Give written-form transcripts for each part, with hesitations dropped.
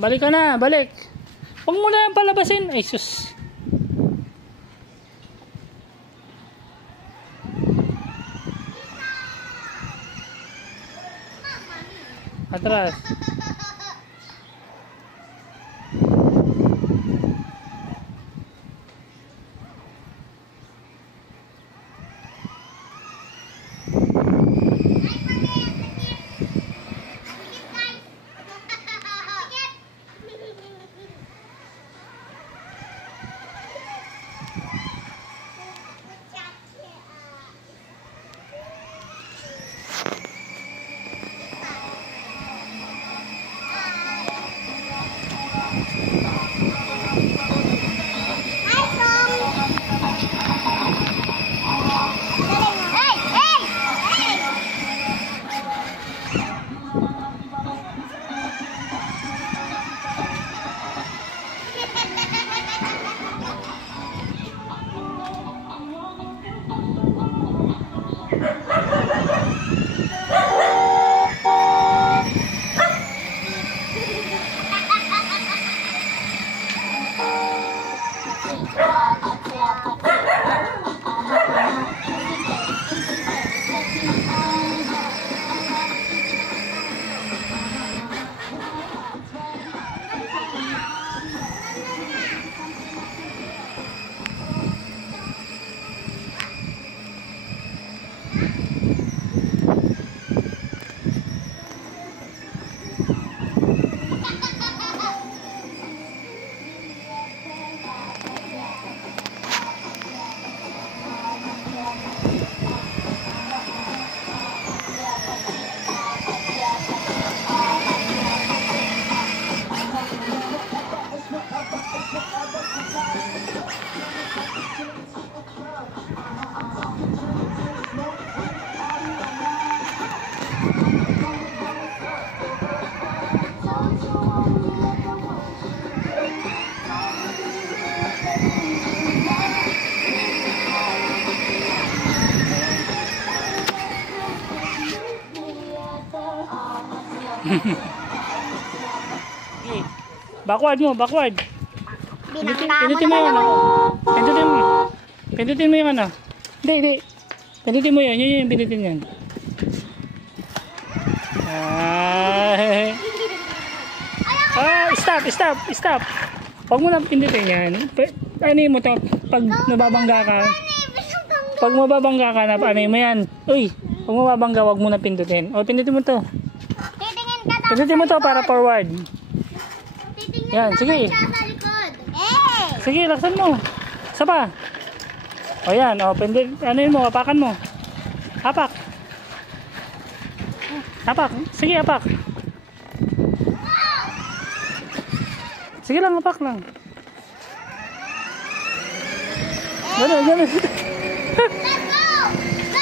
Balik ka na, balik. Huwag mo na palabasin. Ay, sus. Atras. Backward mo, backward. Pindutin mo yun. Pindutin mo yung ano. Hindi. Pindutin mo yun. Yun yung pindutin yan. Stop. Huwag mo na pindutin yan. Ano mo to? Pag nababangga ka. Pag mababangga ka na, ano mo yan? Uy, pag mababangga, huwag mo na pindutin. O, pindutin mo to. Pindutin mo to para forward. Yan, sige. Sige, laksan mo. Isa pa. O yan, o, ano yun mo, apakan mo. Apak. Sige, apak. Sige lang, apak lang. Gano'n.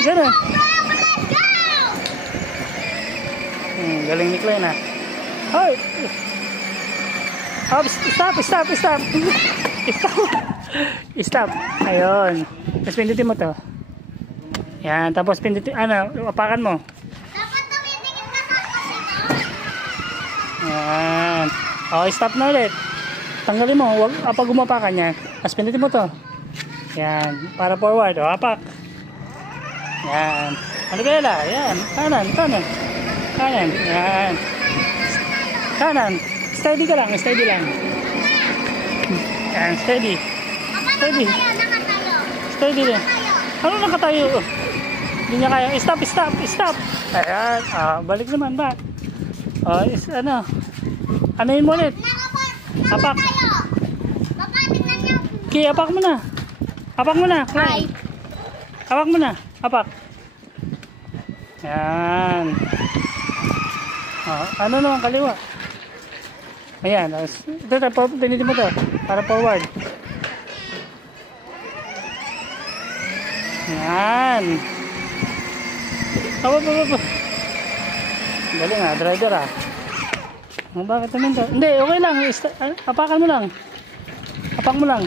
Gano'n. Galing ni Clay na. Hoy! Oh, stop. Ayun. Tapos pindutin mo to. Yan. Tapos pindutin, apakan mo. Yan. Okay, stop na ulit. Tanggalin mo. Huwag, pag umapakan niya. Tapos pindutin mo to. Yan. Para forward. O, apak. Yan. Ano kaya la? Yan. Kanan. Yan. Kanan. Steady ka lang. Yan, steady. Steady din. Ano nakatayo? Hindi niya kaya. Stop. Ayan. Balik naman ba? Ano yun mo ulit? Apak. Okay, apak mo na. Hi. Apak mo na. Apak. Yan. Ano naman kaliwa? Ayan, pinitin mo to para forward. Yan. Galing driver bakit naman to? Hindi, okay lang. Apakan mo lang. Apak mo lang.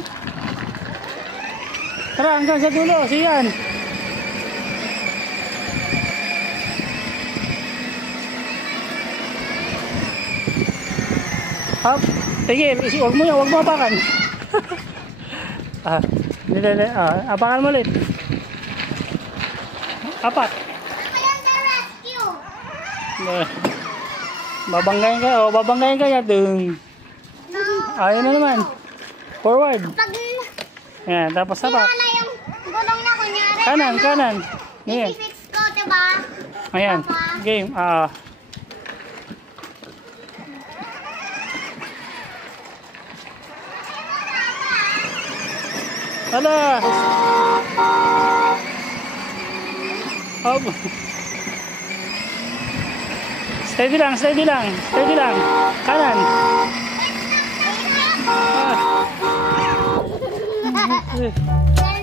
Tara, hanggang sa dulo. Siyan. Up. Tigil. Huwag mo apakan. Apakan mo ulit. Apak. Babanggayin ka. Babanggayin ka niya. Ayun na naman. Forward. Ayan, tapos apak. yung gulong na kunyari. Kanan. Ayan. I-fix ko, diba? Ayan. Game. Hala! Up. Steady lang. Kanan. Yan